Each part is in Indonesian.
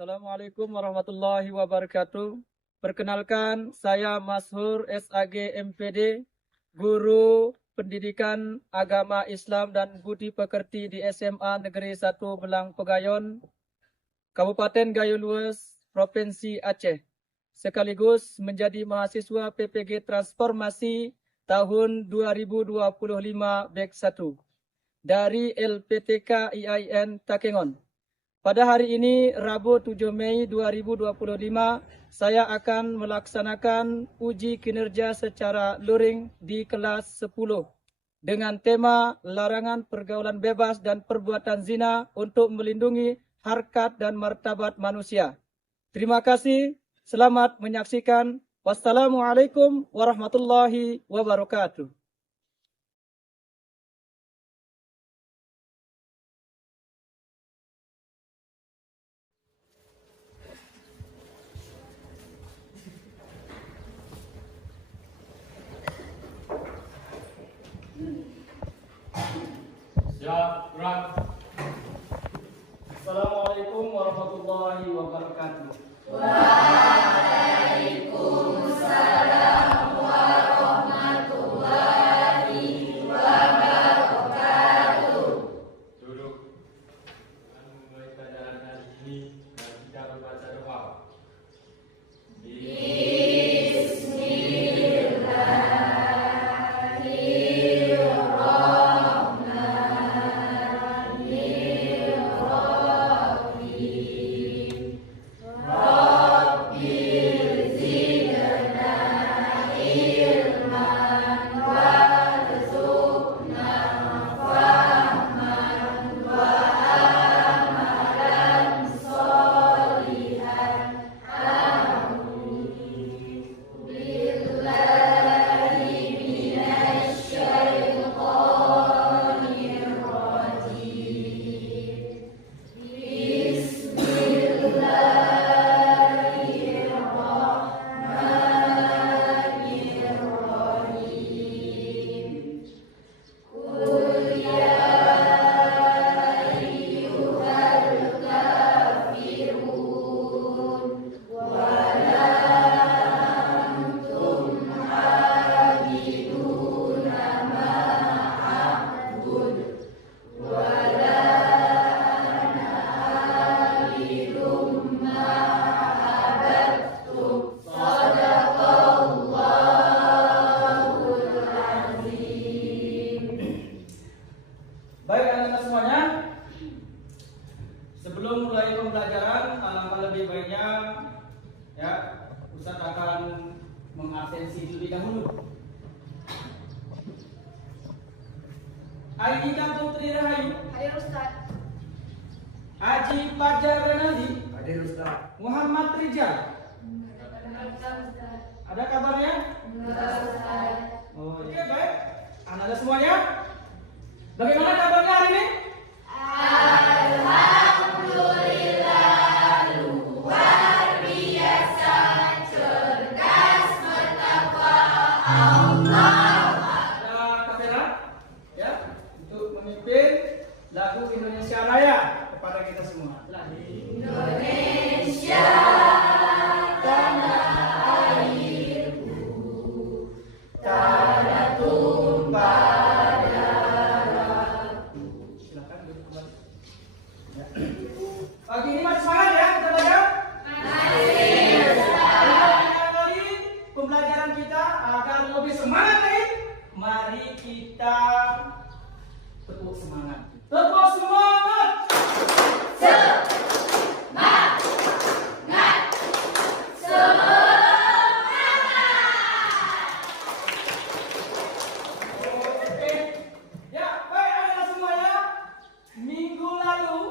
Assalamualaikum warahmatullahi wabarakatuh. Perkenalkan, saya Mashur SAG MPD, Guru Pendidikan Agama Islam dan Budi Pekerti di SMA Negeri 1 Belang Pegayon, Kabupaten Gayo Lues, Provinsi Aceh. Sekaligus menjadi mahasiswa PPG Transformasi tahun 2025 batch 1 dari LPTK IAIN Takengon. Pada hari ini, Rabu 7 Mei 2025, saya akan melaksanakan uji kinerja secara luring di kelas 10 dengan tema larangan pergaulan bebas dan perbuatan zina untuk melindungi harkat dan martabat manusia. Terima kasih, selamat menyaksikan. Wassalamualaikum warahmatullahi wabarakatuh. Siap, gerak. Assalamualaikum warahmatullahi wabarakatuh. Waalaikumsalam warahmatullahi wabarakatuh. Duduk. Kami memulai pelajaran hari ini dan kita berbaca doa. Baik anak-anak semuanya, sebelum mulai pembelajaran, alangkah lebih baiknya ya Ustaz akan mengabsensi terlebih dahulu. Aidika Putri Rahayu, Hadir Ustaz. Haji Fajar Renaldi, Hadir Ustaz. Muhammad Rijal. Ada kabarnya? Oh, iya baik. Anak-anak semuanya, bagaimana kabarnya hari ini? Alhamdulillah, luar biasa, cerdas, bertakwa Allah. Ada kamera ya untuk memimpin lagu Indonesia Raya kepada kita semua. Indonesia, tanah airku, tanah tumpah darahku. Silakan duduk kembali. Ya. Pagi ini masih semangat ya kita belajar? Masih, Kali pembelajaran kita agar lebih semangat lagi. Mari kita tepuk semangat. Tepuk semangat. semangat, Oke. Ya, baik anak-anak semuanya. Minggu lalu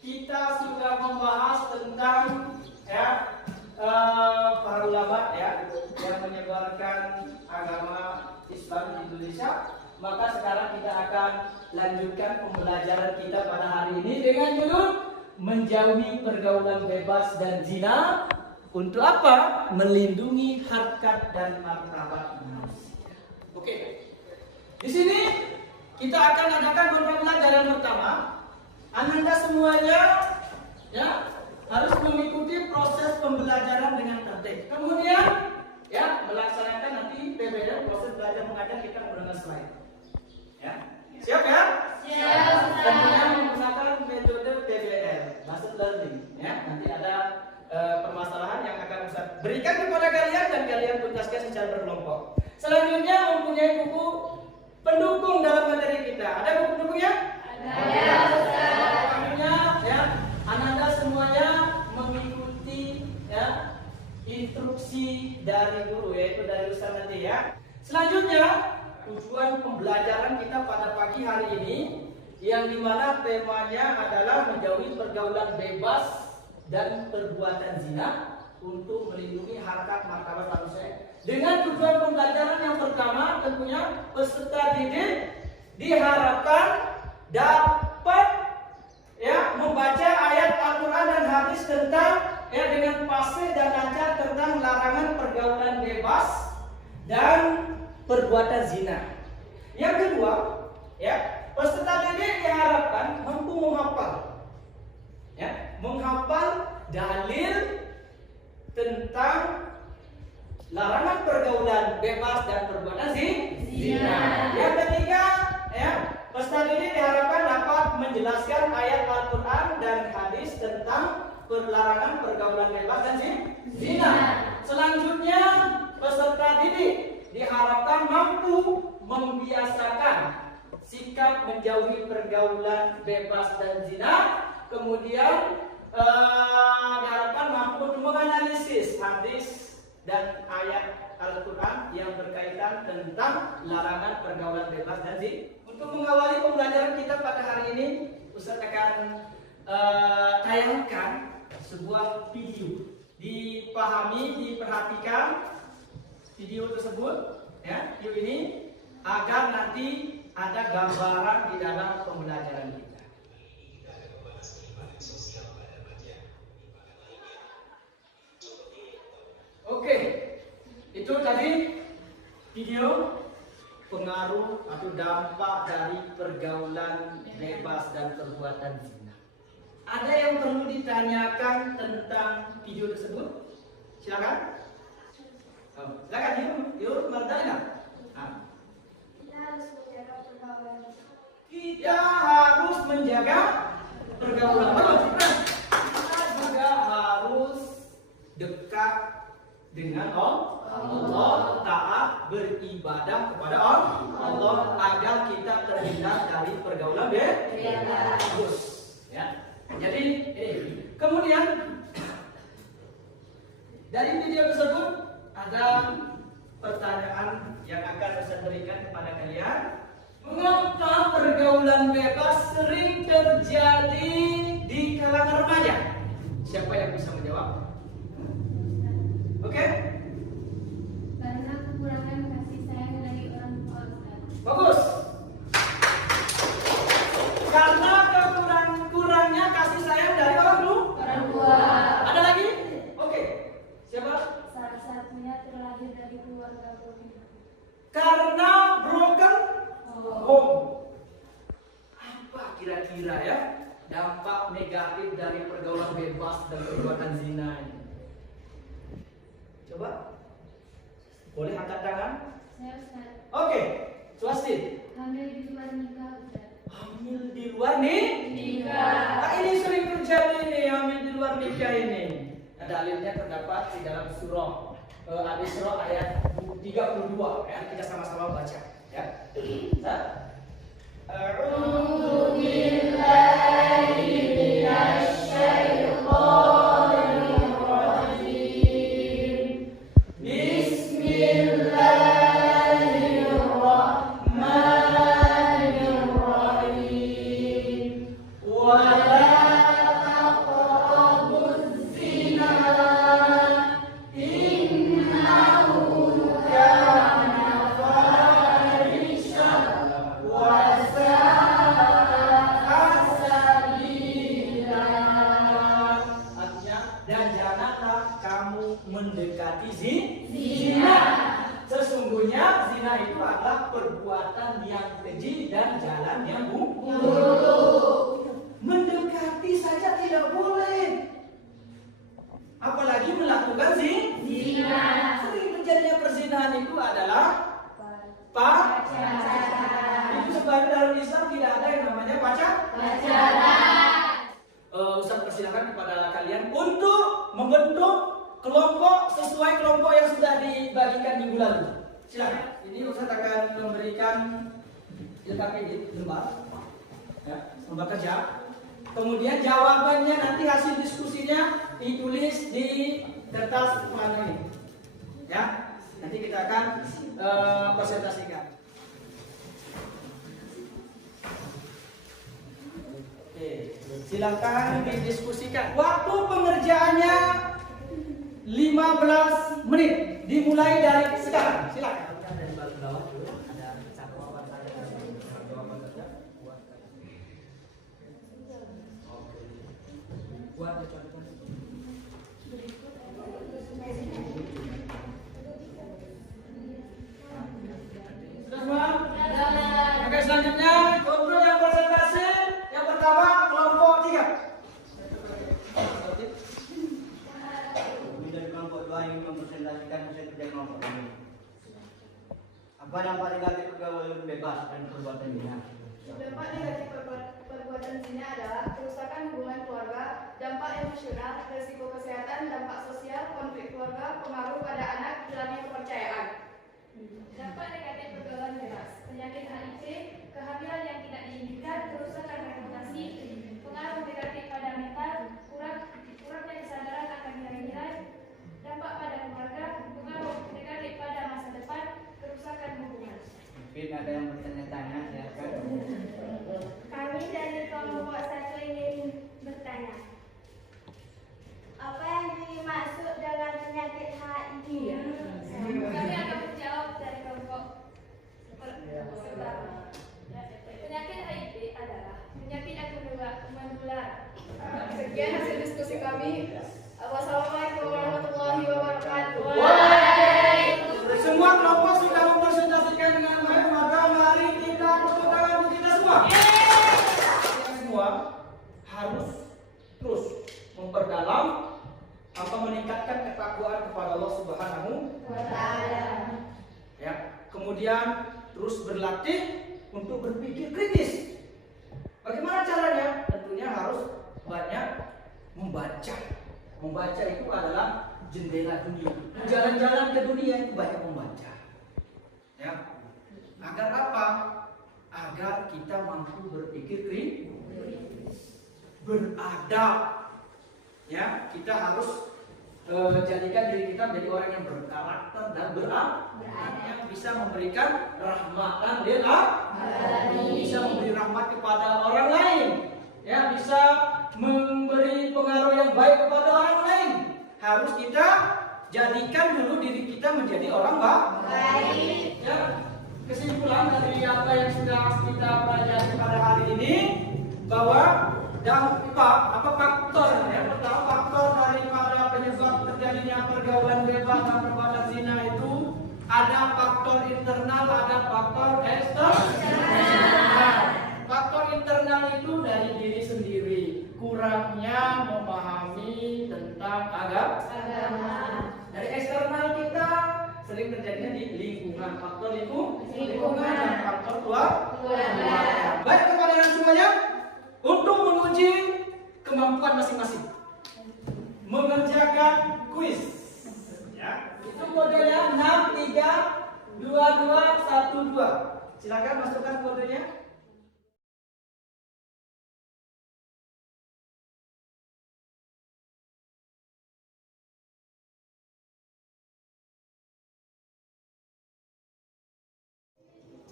kita sudah membahas tentang ya para ulama ya yang menyebarkan agama Islam di Indonesia. Maka sekarang kita akan lanjutkan pembelajaran kita pada hari ini dengan judul menjauhi pergaulan bebas dan zina. Untuk apa? Melindungi harkat dan martabat manusia. Oke. Di sini kita akan adakan beberapa pelajaran pertama. Anda semuanya ya harus mengikuti proses pembelajaran dengan tertib. Kemudian ya melaksanakan nanti PBL, proses belajar mengajar kita menggunakan slide. Ya, siap ya? Siap. Kemudian menggunakan metode PBL, master learning. Ya, nanti ada permasalahan yang akan Ustaz berikan kepada kalian dan kalian tuntaskan secara berkelompok. Selanjutnya mempunyai buku pendukung dalam materi kita. Ada buku pendukungnya? Ada, Ustaz. Selanjutnya ya, Ananda semuanya mengikuti ya instruksi dari guru, yaitu dari Ustaz nanti ya. Selanjutnya tujuan pembelajaran kita pada pagi hari ini yang dimana temanya adalah menjauhi pergaulan bebas dan perbuatan zina untuk melindungi harkat martabat manusia. Dengan tujuan pembelajaran yang pertama tentunya peserta didik diharapkan dapat ya membaca ayat Al-Quran dan hadis tentang ya dengan fasih dan lancar tentang larangan pergaulan bebas dan perbuatan zina. Yang kedua, ya peserta didik diharapkan mampu menghafal, ya menghafal dalil tentang larangan pergaulan bebas dan perbuatan zina. Yang ketiga, ya peserta didik diharapkan dapat menjelaskan ayat Al-Quran dan hadis tentang larangan pergaulan bebas dan zina. Selanjutnya, peserta didik diharapkan mampu membiasakan sikap menjauhi pergaulan bebas dan zina. Kemudian diharapkan mampu untuk menganalisis hadis dan ayat Al-Quran yang berkaitan tentang larangan pergaulan bebas dan zina. Untuk mengawali pembelajaran kita pada hari ini, Ustaz akan tayangkan sebuah video. Dipahami, diperhatikan video tersebut, ya, video ini agar nanti ada gambaran di dalam pembelajaran kita. Oke, itu tadi video pengaruh atau dampak dari pergaulan bebas dan perbuatan zina. Ada yang perlu ditanyakan tentang video tersebut? Silakan. Silakan, yuk, Mardana. Kita harus menjaga pergaulan. Kita juga harus dekat dengan Allah, taat beribadah kepada Allah agar kita terhindar dari pergaulan bebas. Ya. Jadi kemudian dari video tersebut ada pertanyaan yang akan saya berikan kepada kalian. Mengapa pergaulan bebas sering terjadi di kalangan remaja? Siapa yang bisa menjawab? Oke? Karena kekurangan kasih sayang dari orang tua, Ustaz. Bagus. Karena kurangnya kasih sayang dari orang tua. Ada lagi? Oke. Siapa? Salah satunya terlahir dari keluarga broken. Karena broken home. Apa kira-kira ya dampak negatif dari pergaulan bebas dan perbuatan zina ini? Coba. Boleh angkat tangan? Saya, Ustaz. Oke. Swastik. Hamil di luar nikah, Ustaz. Hamil di luar nikah. Nah, ini sering terjadi nih, hamil di luar nikah ini. Nah, dalilnya terdapat di dalam surah Al-Isra ayat 32. Ya, kita sama-sama baca. Ya. A'udzu billahi minasy syaithanir rajim. Bismillahirrahmanirrahim. Wala taqrabuz zina innahu kana fahishan wa sa'a sabila. Artinya, dan janganlah kamu mendekati zina. Sesungguhnya zina itu adalah perbuatan yang keji dan jalan yang buruk. Mendekati saja tidak boleh. apalagi melakukan zina. Sering terjadinya perzinahan itu adalah pacaran. Itu sebab dalam Islam tidak ada yang namanya pacaran. Ustaz persilakan kepada kalian untuk membentuk kelompok sesuai kelompok yang sudah dibagikan minggu lalu. Silakan. Ini Ustaz akan memberikan dilengkapi di lembar, ya, lembar kerja. Kemudian jawabannya nanti hasil diskusinya ditulis di kertas mana ini, ya. Nanti kita akan presentasikan. Oke, silakan didiskusikan. Waktu pengerjaannya 15 menit, dimulai dari sekarang. Silakan. Sudah semua? Oke, selanjutnya untuk yang presentasi yang pertama kelompok 3. Dari kelompok 2 yang mempresentasikan hasil kerja kelompok ini. Apa dampak negatif pergaulan bebas dan perbuatan zina? Dampak negatif perbuatan zina adalah kerusakan hubungan keluarga, dampak emosional, risiko kesehatan, dampak sosial, konflik keluarga, pengaruh pada anak, hilangnya kepercayaan. Dampak negatif pergaulan bebas, penyakit HIV, kehamilan yang tidak diinginkan, kerusakan reputasi, pengaruh negatif pada mental, kurangnya kesadaran akan nilai-nilai, dampak pada keluarga, pengaruh negatif pada masa depan, kerusakan hubungan. Mungkin ada yang bertanya-tanya, silakan. Kami dari kelompok 1 ingin bertanya, apa yang dimaksud dengan penyakit HIV? Kami akan menjawab dari kelompok pertama. Penyakit HIV adalah penyakit yang menular. Sekian hasil diskusi kami. Wassalamualaikum warahmatullahi wabarakatuh. Semua kelompok sudah mempresentasikan dengan baik, maka mari kita tepuk tangan untuk kita semua. Kita semua harus terus memperdalam atau meningkatkan ketakwaan kepada Allah Subhanahu wa Ta'ala. Ya, kemudian terus berlatih untuk berpikir kritis. Bagaimana caranya? Tentunya harus banyak membaca. Membaca itu adalah jendela dunia. Jalan-jalan ke dunia itu banyak membaca. Ya. Agar apa? Agar kita mampu berpikir kritis, beradab. Ya, kita harus jadikan diri kita menjadi orang yang berkarakter dan beradab, yang bisa memberikan rahmatan lil alamin, bisa memberi rahmat kepada orang lain, ya, bisa memberi pengaruh yang baik kepada orang lain. Harus kita jadikan dulu diri kita menjadi orang baik. Ya, kesimpulan dari apa yang sudah kita pelajari pada hari ini, bahwa dampak apa faktor, ya, pertama faktor daripada penyebab terjadinya pergaulan bebas dan perbuatan zina itu ada faktor internal, ada faktor eksternal. Faktor internal itu dari diri sendiri, kurangnya memahami tentang agama. Dari eksternal kita sering terjadinya di lingkungan, faktor lingkungan dan faktor keluarga. Baik kepada semuanya, untuk menguji kemampuan masing-masing, mengerjakan kuis, ya, itu kodenya 632212. Silakan masukkan kodenya.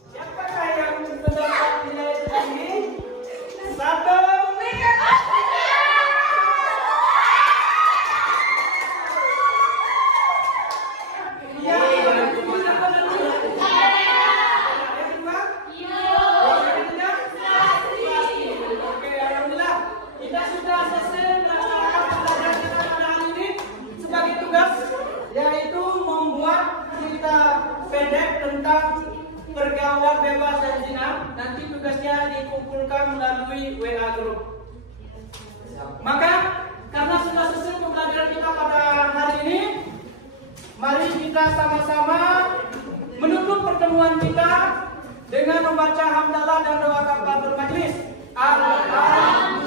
Siapakah yang mendapat nilai tertinggi? 1. Pendek tentang pergaulan bebas dan zina. Nanti tugasnya dikumpulkan melalui WA group. Maka Karena sudah selesai pembelajaran kita pada hari ini, mari kita sama-sama menutup pertemuan kita dengan membaca hamdalah dan doa kafaratul majelis. Alhamdulillah.